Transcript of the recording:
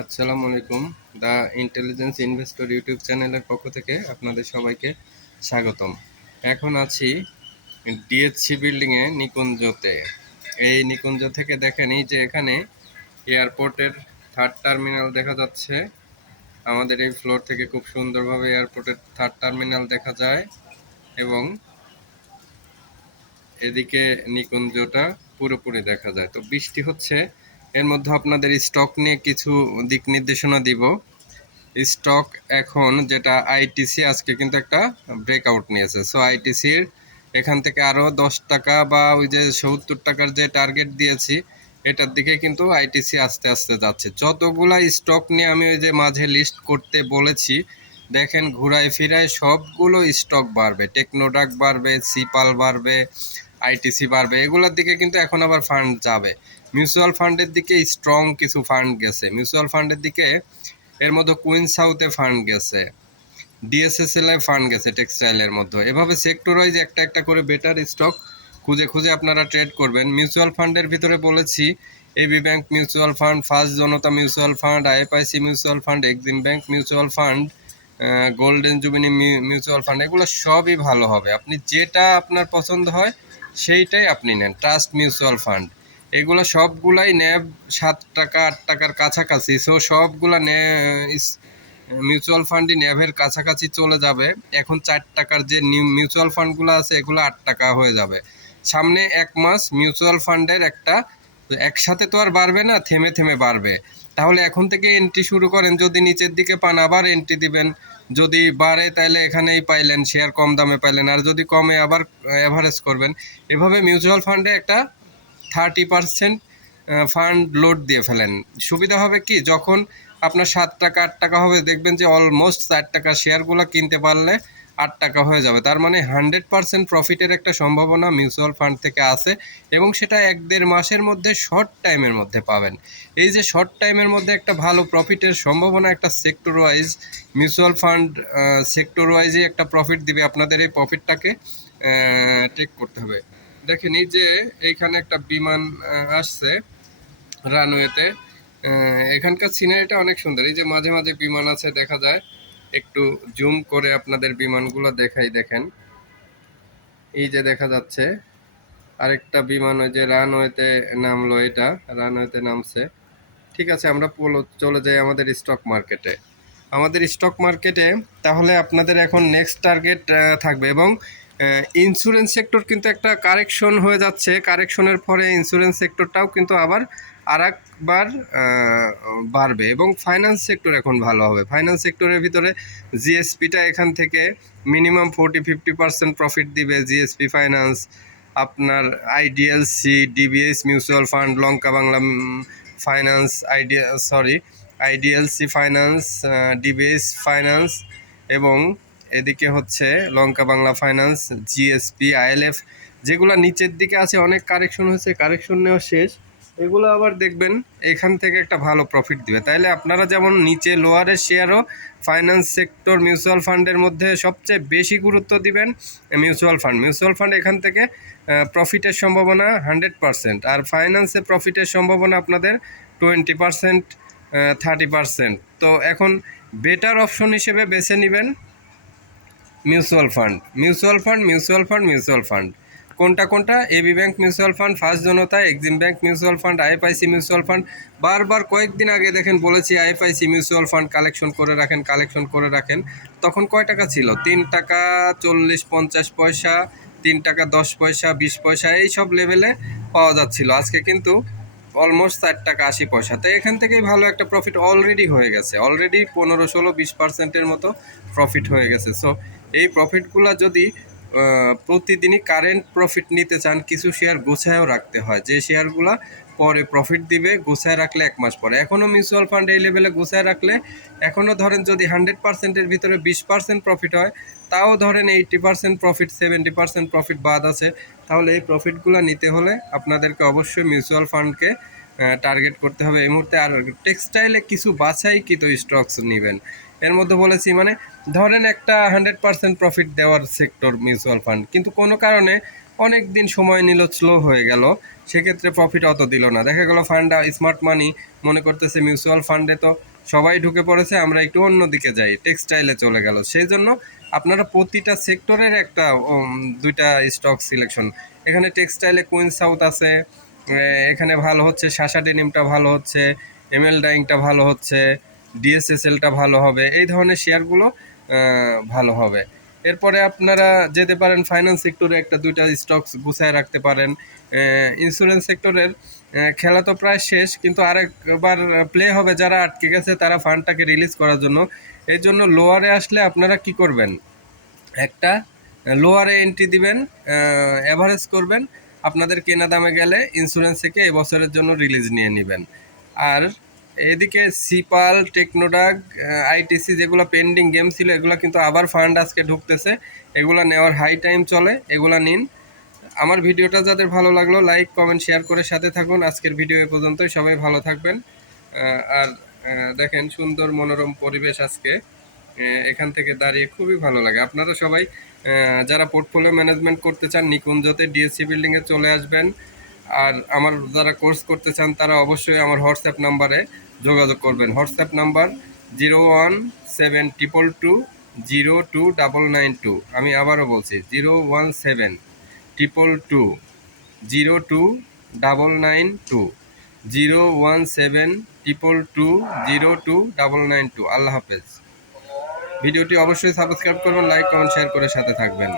আসসালামু আলাইকুম। The intelligence investor YouTube চ্যানেলের পক্ষ থেকে আপনাদের সবাইকে স্বাগতম। এখন আছি ডিএসসি বিল্ডিংয়ে নিকুঞ্জতে। এই নিকুঞ্জ থেকে দেখেন এই যে এখানে এয়ারপোর্টের থার্ড টার্মিনাল দেখা যাচ্ছে। আমাদের এই ফ্লোর থেকে খুব সুন্দরভাবে এয়ারপোর্টের থার্ড টার্মিনাল দেখা যায় এবং এদিকে নিকুঞ্জটা পুরোপুরি দেখা যায়। তো বৃষ্টি হচ্ছে, এর মধ্যে আপনাদের স্টক নিয়ে কিছু দিক নির্দেশনা দিব। স্টক এখন যেটা আইটিসি আজকে কিন্তু একটা ব্রেকআউট নিয়েছে। সো আইটিসির এখান থেকে আরও 10 টাকা বা ওই যে 70 টাকার যে টার্গেট দিয়েছি এটার দিকে কিন্তু আইটিসি আস্তে আস্তে যাচ্ছে। যতগুলা স্টক নিয়ে আমি ওই যে মাঝে লিস্ট করতে বলেছি, দেখেন ঘুরায় ফিরায় সবগুলো স্টক বাড়বে। টেকনোডাক বাড়বে, সিপাল বাড়বে, আইটিসি বাড়বে, এগুলোর দিকে কিন্তু এখন আবার ফান্ড যাবে। মিউচুয়াল ফান্ডের দিকে স্ট্রং কিছু ফান্ড গেছে। মিউচুয়াল ফান্ডের দিকে এর মধ্যে কুইন সাউথে ফান্ড গেছে, ডিএসএসএল এ ফান্ড গেছে টেক্সটাইলের মধ্যে। এভাবে সেক্টর ওয়াইজ একটা একটা করে বেটার স্টক খুঁজে খুঁজে আপনারা ট্রেড করবেন। মিউচুয়াল ফান্ডের ভিতরে বলেছি AB bank mutual fund, first Janata mutual fund, IFIC mutual fund, EXIM bank mutual fund, golden jubilee mutual fund, এগুলো সবই ভালো হবে। আপনি যেটা আপনার পছন্দ হয় সেইটাই আপনি নেন। ট্রাস্ট মিউচুয়াল ফান্ড, এগুলো সবগুলাই ন্যাব 7 টাকা 8 টাকার কাছাকাছি। সো সবগুলা মিউচুয়াল ফান্ডই ন্যাভের কাছাকাছি চলে যাবে। এখন 4 টাকার যে নিউ মিউচুয়াল ফান্ডগুলো আছে এগুলো 8 টাকা হয়ে যাবে। সামনে 1 মাস মিউচুয়াল ফান্ডের একটা একসাথে তো আর বাড়বে না, থেমে থেমে বাড়বে। তাহলে এখন থেকে এন্ট্রি শুরু করেন, যদি নিচের দিকে পান আবার এন্ট্রি দিবেন, যদি বাড়ে তাহলে এখানেই পাইলেন, শেয়ার কম দামে পাইলেন, আর যদি কমে আবার অ্যাভারেজ করবেন। এভাবে মিউচুয়াল ফান্ডে একটা 30% ফান্ড লোড দিয়ে ফেলেন। সুবিধা হবে কি, যখন আপনার 7 টাকা 8 টাকা হবে দেখবেন যে অলমোস্ট 4 টাকা শেয়ারগুলো কিনতে পারলে 8 টাকা হয়ে যাবে। তার মানে 100% প্রফিটের একটা সম্ভাবনা মিউচুয়াল ফান্ড থেকে আছে এবং সেটা 1-1.5 মাসের মধ্যে শর্ট টাইমের মধ্যে পাবেন। এই যে শর্ট টাইমের মধ্যে একটা ভালো প্রফিটের সম্ভাবনা, একটা sector wise mutual fund sector ওয়াইজে একটা প্রফিট দিবে। আপনাদের এই প্রফিটটাকে টেক করতে হবে। দেখেন এই যে এইখানে একটা বিমান আসছে রানওয়েতে। এখানকার সিনারিটা অনেক সুন্দর। এই যে মাঝে মাঝে বিমান আছে দেখা যায়, একটু জুম করে আপনাদের বিমানগুলো দেখাই। দেখেন এই যে দেখা যাচ্ছে আরেকটা বিমান ওই যে রানওয়েতে নামলো, এটা রানওয়েতে নামছে। ঠিক আছে, আমরা চলে যাই আমাদের স্টক মার্কেটে। আমাদের স্টক মার্কেটে তাহলে আপনাদের এখন নেক্সট টার্গেট থাকবে এবং ইন্স্যুরেন্স সেক্টর কিন্তু একটা কারেকশন হয়ে যাচ্ছে। কারেকশনের পরে ইন্স্যুরেন্স সেক্টরটাও কিন্তু আবার আরেকবার বাড়বে এবং ফাইন্যান্স সেক্টর এখন ভালো হবে। ফাইন্যান্স সেক্টরের ভিতরে জিএসপিটা এখান থেকে মিনিমাম 40-50% প্রফিট দিবে। জিএসপি ফাইন্যান্স, আপনার IDLC, DBS mutual fund, Lanka Bangla finance, IDLC finance, DBS finance এবং এদিকে হচ্ছে Lanka Bangla finance, GSP, ILF, যেগুলো নিচের দিকে আছে অনেক কারেকশন হয়েছে, কারেকশন নেওয়া শেষ, এগুলো আবার দেখবেন এখান থেকে একটা ভালো প্রফিট দিবে। তাইলে আপনারা যেমন নিচে লোয়ারের শেয়ারও ফাইন্যান্স সেক্টর মিউচুয়াল ফান্ডের মধ্যে সবচেয়ে বেশি গুরুত্ব দিবেন মিউচুয়াল ফান্ড এখান থেকে প্রফিটের সম্ভাবনা 100%, আর ফাইন্যান্সে প্রফিটের সম্ভাবনা আপনাদের 20%, 30%। তো এখন বেটার অপশন হিসেবে বেছে নেবেন মিউচুয়াল ফান্ড। কোনটা? AB bank mutual fund, first Janata, EXIM bank mutual fund, IFIC mutual fund. বারবার কয়েকদিন আগে দেখেন বলেছি আইএফআইসি মিউচুয়াল ফান্ড কালেকশন করে রাখেন। তখন কয় টাকা ছিল? 3 টাকা 40-50 পয়সা, 3 টাকা 10 পয়সা, 20 পয়সা, এই সব লেভেলে পাওয়া যাচ্ছিল। আজকে কিন্তু অলমোস্ট 4 টাকা 80 পয়সা। তাই এখান থেকেই ভালো একটা প্রফিট অলরেডি হয়ে গেছে। অলরেডি 15-16-20%-এর মতো প্রফিট হয়ে গেছে। সো এই প্রফিটগুলো যদি প্রতিদিনই কারেন্ট প্রফিট নিতে চান, কিছু শেয়ার গোছায়ও রাখতে হয়, যে শেয়ারগুলো পরে প্রফিট দিবে। গোছায় রাখলে 1 মাস পরে, এখনও মিউচুয়াল ফান্ড এই লেভেলে গোছায় রাখলে এখনও ধরেন যদি 100%-এর ভিতরে 20% প্রফিট হয়, তাও ধরেন 80% প্রফিট, 70% প্রফিট বাদ আছে। তাহলে এই প্রফিটগুলো নিতে হলে আপনাদেরকে অবশ্যই মিউচুয়াল ফান্ডকে টার্গেট করতে হবে এই মুহূর্তে। আর টেক্সটাইলে কিছু বাছাইকৃত স্টকস নেবেন। এর মধ্যে বলেছি মানে ধরেন একটা 100% প্রফিট দেওয়ার সেক্টর মিউচুয়াল ফান্ড, কিন্তু কোনো কারণে অনেক দিন সময় নিল, স্লো হয়ে গেল, সেক্ষেত্রে প্রফিট অত দিল না। দেখা গেল ফান্ডটা স্মার্ট মানি মনে করতেছে মিউচুয়াল ফান্ডে তো সবাই ঢুকে পড়েছে, আমরা একটু অন্যদিকে যাই, টেক্সটাইলে চলে গেল। সেই জন্য আপনারা প্রতিটা সেক্টরের একটা দুইটা স্টক সিলেকশন, এখানে টেক্সটাইলে কুইন সাউথ আছে, এখানে ভালো হচ্ছে শাসা ডেনিমটা ভালো হচ্ছে, এমএল ডাইংটা ভালো হচ্ছে, ডিএসএসএলটা ভালো হবে, এই ধরনের শেয়ারগুলো ভালো হবে। এরপরে আপনারা যেতে পারেন ফাইন্যান্স সেক্টরে, একটা দুইটা স্টকস গুছায় রাখতে পারেন। ইন্স্যুরেন্স সেক্টরের খেলা তো প্রায় শেষ, কিন্তু আরেকবার প্লে হবে, যারা আটকে গেছে তারা ফান্ডটাকে রিলিজ করার জন্য। এই জন্য লোয়ারে আসলে আপনারা কি করবেন, একটা লোয়ারে এন্ট্রি দিবেন, অ্যাভারেজ করবেন, আপনাদের কেনা দামে গেলে ইন্স্যুরেন্স থেকে এবছরের জন্য রিলিজ নিয়ে নেবেন। আর এদিকে সিপাল, টেকনোডাক, আইটিসি যেগুলো পেন্ডিং গেম ছিল, এগুলো কিন্তু আবার ফান্ড আজকে ঢুকতেছে, এগুলো নেওয়ার হাই টাইম চলে, এগুলো নিন। আমার ভিডিওটা যাদের ভালো লাগলো লাইক কমেন্ট শেয়ার করে সাথে থাকুন। আজকের ভিডিও এ পর্যন্তই, সবাই ভালো থাকবেন। আর দেখেন সুন্দর মনোরম পরিবেশ আজকে, এখান থেকে দাঁড়িয়ে খুবই ভালো লাগে। আপনারা সবাই যারা পোর্টফোলিও ম্যানেজমেন্ট করতে চান নিকুঞ্জতে ডিএসসি বিল্ডিংয়ে চলে আসবেন। আর আমার যারা কোর্স করতে চান তারা অবশ্যই আমার হোয়াটসঅ্যাপ নাম্বারে যোগাযোগ করবেন। WhatsApp number 01722022992। আমি আবারও বলছি 01722022992, 01722022992। আল্লাহ হাফেজ। ভিডিওটি অবশ্যই সাবস্ক্রাইব করবেন, লাইক কমেন্ট শেয়ার করে সাথে থাকবেন।